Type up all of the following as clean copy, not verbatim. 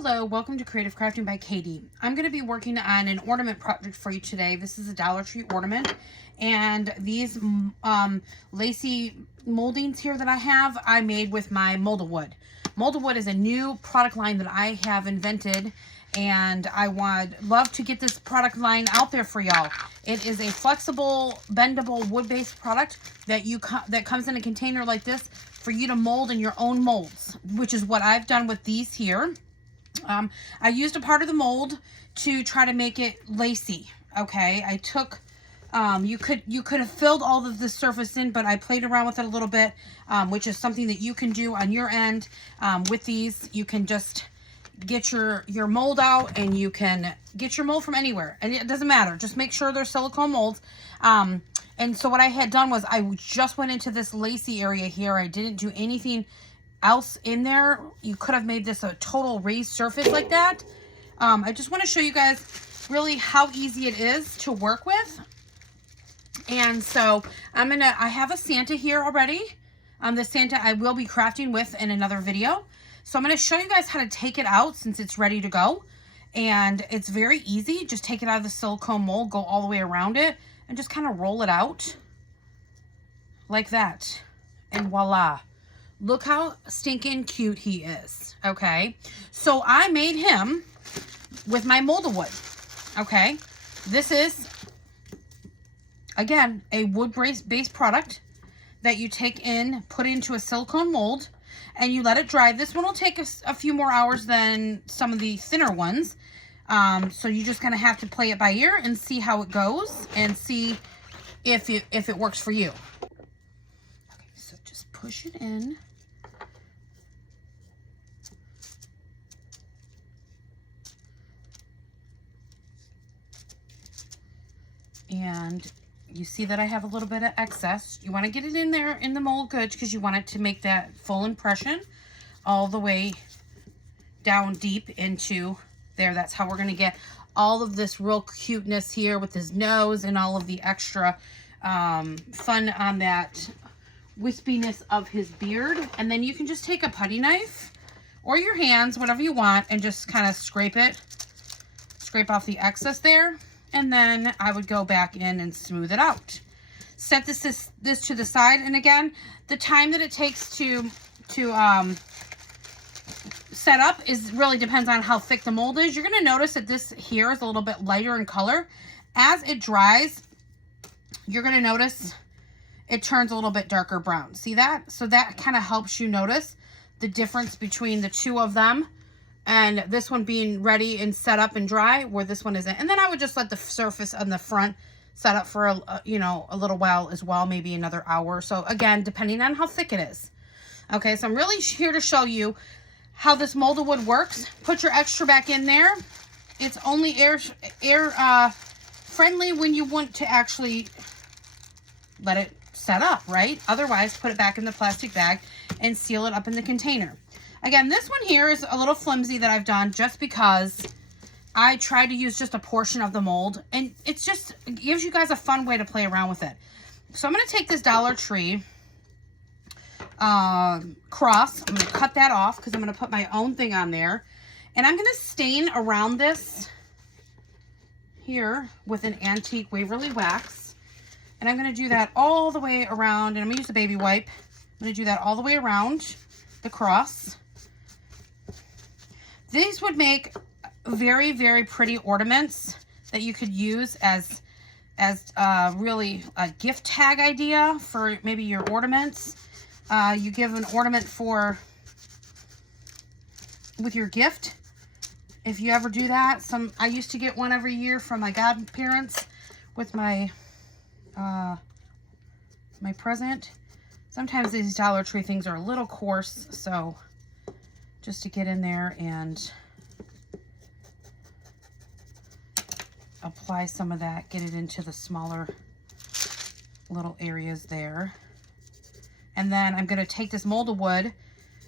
Hello, welcome to Creative Crafting by Katie. I'm going to be working on an ornament project for you today. This is a Dollar Tree ornament, and these lacy moldings here that I have, I made with my Mold-A-Wood. Mold-A-Wood is a new product line that I have invented, and I would love to get this product line out there for y'all. It is a flexible, bendable, wood-based product that that comes in a container like this for you to mold in your own molds, which is what I've done with these here. I used a part of the mold to try to make it lacy. Okay, I took, you could have filled all of the surface in, but I played around with it a little bit, which is something that you can do on your end. With these, you can just get your mold out, and you can get your mold from anywhere, and it doesn't matter. Just make sure they're silicone molds. And so what I had done was I just went into this lacy area here. I didn't do anything else in there. You could have made this a total raised surface like that. I just want to show you guys really how easy it is to work with. And so I have a Santa here already. The Santa I will be crafting with in another video. So I'm going to show you guys how to take it out since it's ready to go. And it's very easy. Just take it out of the silicone mold, go all the way around it, and just kind of roll it out like that. And voila. Look how stinking cute he is, okay? So I made him with my Mold-A-Wood, okay? This is, again, a wood-based product that you take in, put into a silicone mold, and you let it dry. This one will take a few more hours than some of the thinner ones. So you just kind of have to play it by ear and see how it goes and see if it works for you. Okay, so just push it in. And you see that I have a little bit of excess. You want to get it in there in the mold good because you want it to make that full impression all the way down deep into there. That's how we're going to get all of this real cuteness here with his nose and all of the extra fun on that wispiness of his beard. And then you can just take a putty knife or your hands, whatever you want, and just kind of scrape off the excess there. And then I would go back in and smooth it out. Set this to the side. And again, the time that it takes to set up really depends on how thick the mold is. You're going to notice that this here is a little bit lighter in color. As it dries, you're going to notice it turns a little bit darker brown. See that? So that kind of helps you notice the difference between the two of them. And this one being ready and set up and dry, where this one isn't. And then I would just let the surface on the front set up for a little while as well, maybe another hour. So again, depending on how thick it is. Okay, so I'm really here to show you how this Mold-A-Wood works. Put your extra back in there. It's only air friendly when you want to actually let it set up, right? Otherwise, put it back in the plastic bag and seal it up in the container. Again, this one here is a little flimsy that I've done just because I tried to use just a portion of the mold, and it gives you guys a fun way to play around with it. So I'm going to take this Dollar Tree cross. I'm going to cut that off because I'm going to put my own thing on there. And I'm going to stain around this here with an antique Waverly wax. And I'm going to do that all the way around, and I'm going to use a baby wipe. I'm going to do that all the way around the cross. These would make very, very pretty ornaments that you could use as really a gift tag idea for maybe your ornaments. You give an ornament with your gift. If you ever do that, I used to get one every year from my godparents with my my present. Sometimes these Dollar Tree things are a little coarse, so just to get in there and apply some of that, get it into the smaller little areas there. And then I'm going to take this Mold-A-Wood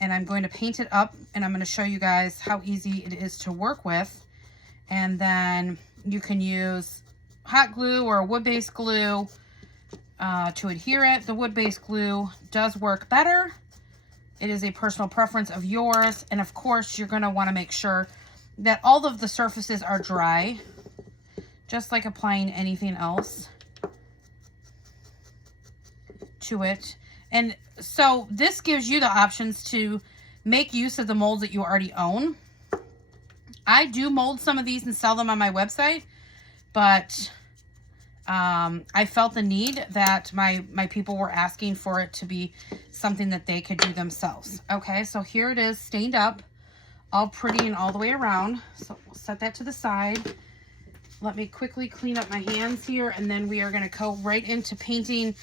and I'm going to paint it up, and I'm going to show you guys how easy it is to work with. And then you can use hot glue or a wood-based glue to adhere it. The wood-based glue does work better It is a personal preference of yours. And of course, you're going to want to make sure that all of the surfaces are dry, just like applying anything else to it. And so this gives you the options to make use of the molds that you already own. I do mold some of these and sell them on my website, but I felt the need that my people were asking for it to be something that they could do themselves. Okay, so here it is, stained up, all pretty and all the way around. So we'll set that to the side. Let me quickly clean up my hands here, and then we are going to go right into painting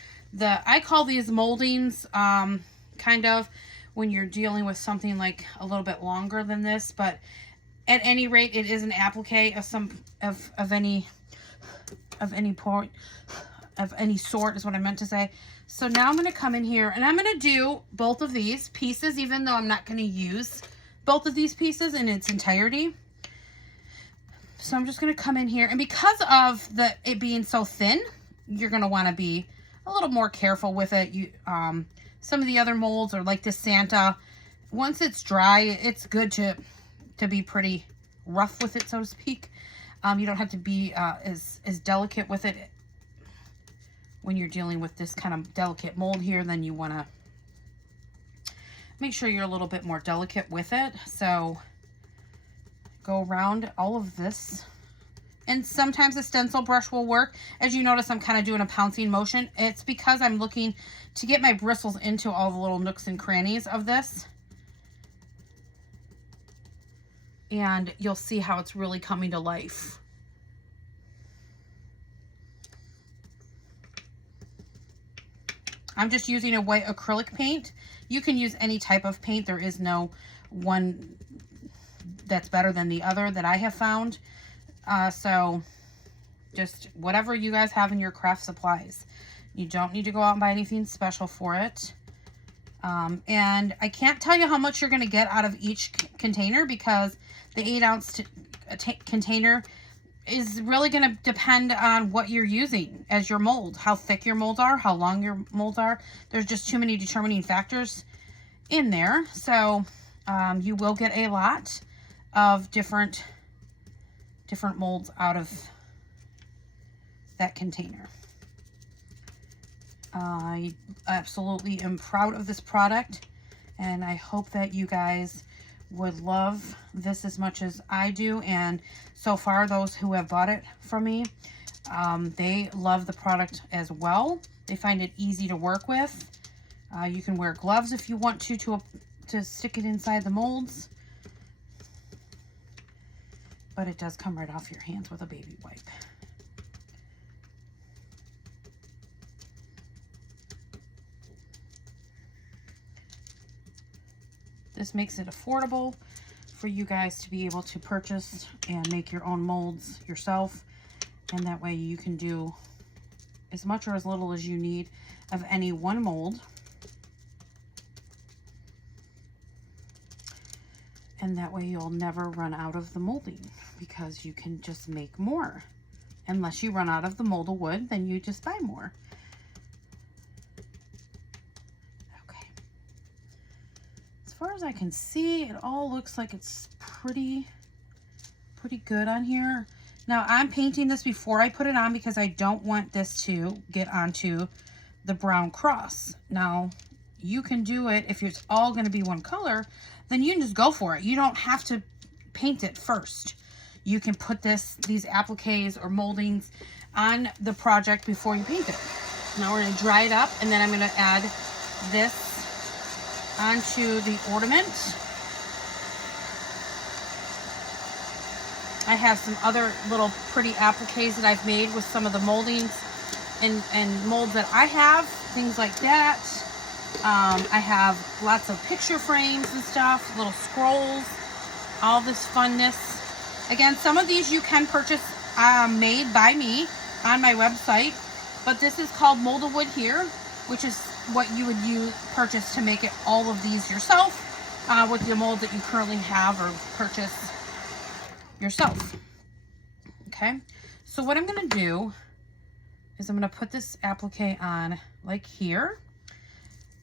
I call these moldings, kind of, when you're dealing with something like a little bit longer than this, but at any rate, it is an applique of any point, of any sort is what I meant to say. So now I'm going to come in here and I'm going to do both of these pieces, even though I'm not going to use both of these pieces in its entirety. So I'm just going to come in here, and because of it being so thin, you're going to want to be a little more careful with it. Some of the other molds are like this Santa. Once it's dry, it's good to be pretty rough with it, so to speak. You don't have to be as delicate with it when you're dealing with this kind of delicate mold here. Then you want to make sure you're a little bit more delicate with it. So go around all of this. And sometimes a stencil brush will work. As you notice, I'm kind of doing a pouncing motion. It's because I'm looking to get my bristles into all the little nooks and crannies of this. And you'll see how it's really coming to life. I'm just using a white acrylic paint. You can use any type of paint. There is no one that's better than the other that I have found. So just whatever you guys have in your craft supplies. You don't need to go out and buy anything special for it. And I can't tell you how much you're going to get out of each container, because the 8-ounce container is really going to depend on what you're using as your mold, how thick your molds are, how long your molds are. There's just too many determining factors in there. So you will get a lot of different molds out of that container. I absolutely am proud of this product, and I hope that you guys would love this as much as I do. And so far, those who have bought it from me, they love the product as well. They find it easy to work with. You can wear gloves if you want to stick it inside the molds. But it does come right off your hands with a baby wipe. This makes it affordable for you guys to be able to purchase and make your own molds yourself. And that way you can do as much or as little as you need of any one mold. And that way you'll never run out of the molding, because you can just make more. Unless you run out of the molded wood, then you just buy more. Okay. As far as I can see, it all looks like it's pretty good on here. Now, I'm painting this before I put it on because I don't want this to get onto the brown cross. Now, you can do it if it's all going to be one color, then you can just go for it. You don't have to paint it first. You can put these appliques or moldings on the project before you paint it. Now we're going to dry it up, and then I'm going to add this onto the ornament. I have some other little pretty appliques that I've made with some of the moldings and molds that I have, things like that. I have lots of picture frames and stuff, little scrolls, all this funness. Again, some of these you can purchase made by me on my website, but this is called Molded Wood here, which is what you would purchase to make all of these yourself with the mold that you currently have or purchase yourself. Okay, so what I'm going to do is I'm going to put this applique on like here,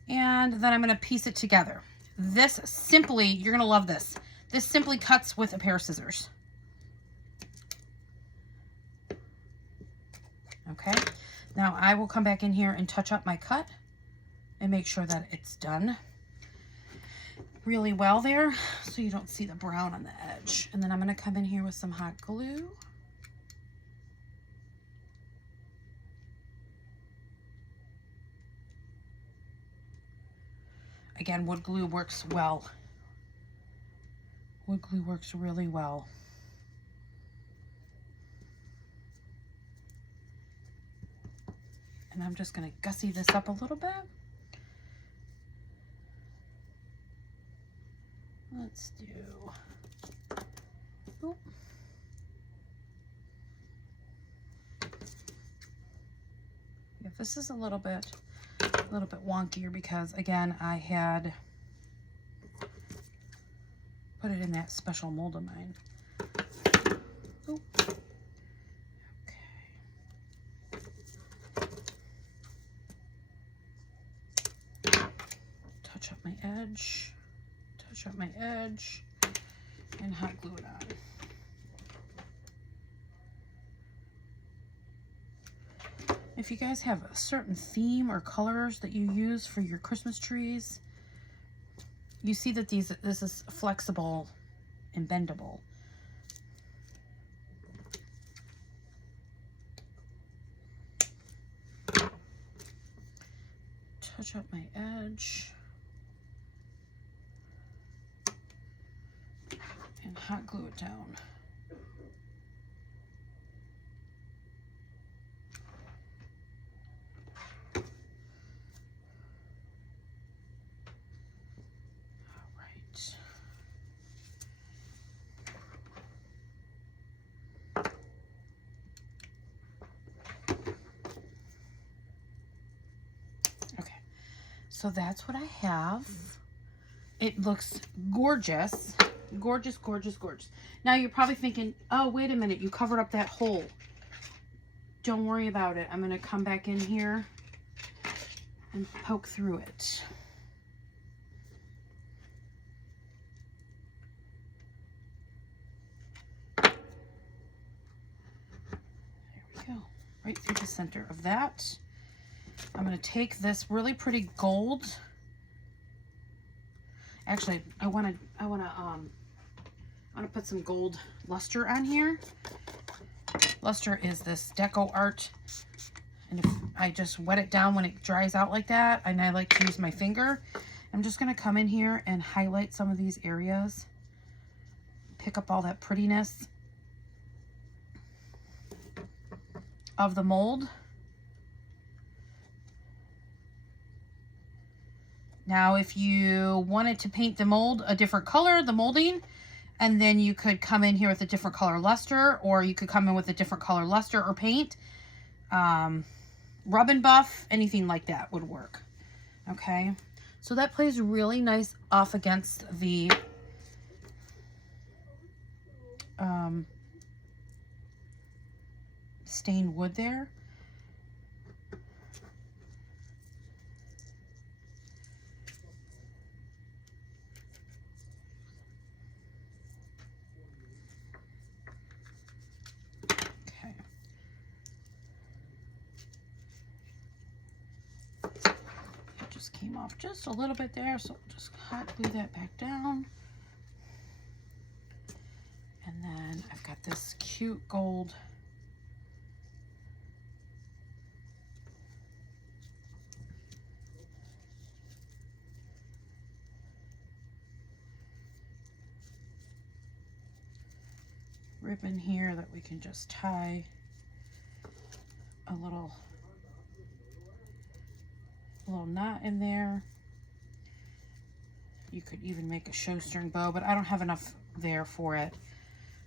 and then I'm going to piece it together. This simply, you're going to love this. This simply cuts with a pair of scissors. Okay. Now I will come back in here and touch up my cut and make sure that it's done really well there so you don't see the brown on the edge. And then I'm going to come in here with some hot glue. Again, wood glue works well. Wood glue works really well. And I'm just going to gussy this up a little bit. Let's do, oop. Yeah, this is a little bit wonkier because again, I had put it in that special mold of mine. Oop. Okay. Touch up my edge. Touch up my edge and hot glue it on. If you guys have a certain theme or colors that you use for your Christmas trees, you see that this is flexible and bendable. Touch up my edge. And hot glue it down. All right. Okay, so that's what I have. It looks gorgeous. Gorgeous, gorgeous, gorgeous. Now you're probably thinking, oh, wait a minute, you covered up that hole. Don't worry about it. I'm going to come back in here and poke through it. There we go. Right through the center of that. I'm going to take this really pretty gold. Actually, I want to put some gold luster on here. Luster is this deco art, and if I just wet it down when it dries out like that, and I like to use my finger, I'm just going to come in here and highlight some of these areas, pick up all that prettiness of the mold. Now, if you wanted to paint the mold a different color, the molding, and then you could come in here with a different color luster, or you could come in with a different color luster or paint, rub and buff, anything like that would work. Okay, so that plays really nice off against the stained wood there. Came off just a little bit there, so just hot glue that back down. And then I've got this cute gold ribbon here that we can just tie a little knot in there. You could even make a shoestring bow, but I don't have enough there for it.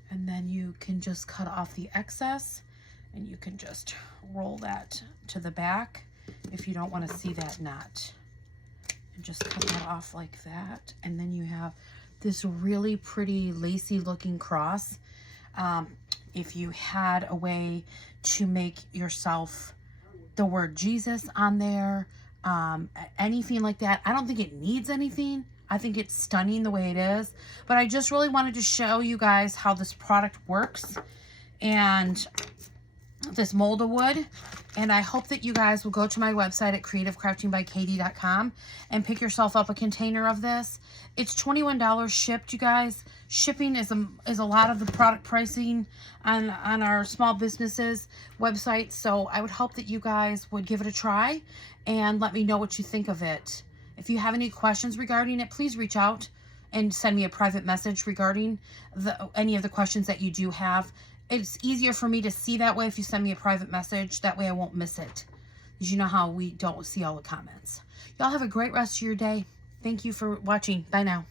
And then you can just cut off the excess, and you can just roll that to the back if you don't want to see that knot. And just cut that off like that. And then you have this really pretty lacy looking cross. If you had a way to make yourself the word Jesus on there, anything like that. I don't think it needs anything. I think it's stunning the way it is. But I just really wanted to show you guys how this product works. And this mold of wood. And I hope that you guys will go to my website at creativecraftingbykatie.com and pick yourself up a container of this. It's $21 shipped, you guys. Shipping is a lot of the product pricing on our small businesses website. So I would hope that you guys would give it a try and let me know what you think of it. If you have any questions regarding it, please reach out and send me a private message regarding any of the questions that you do have. It's easier for me to see that way if you send me a private message. That way I won't miss it. Because you know how we don't see all the comments. Y'all have a great rest of your day. Thank you for watching. Bye now.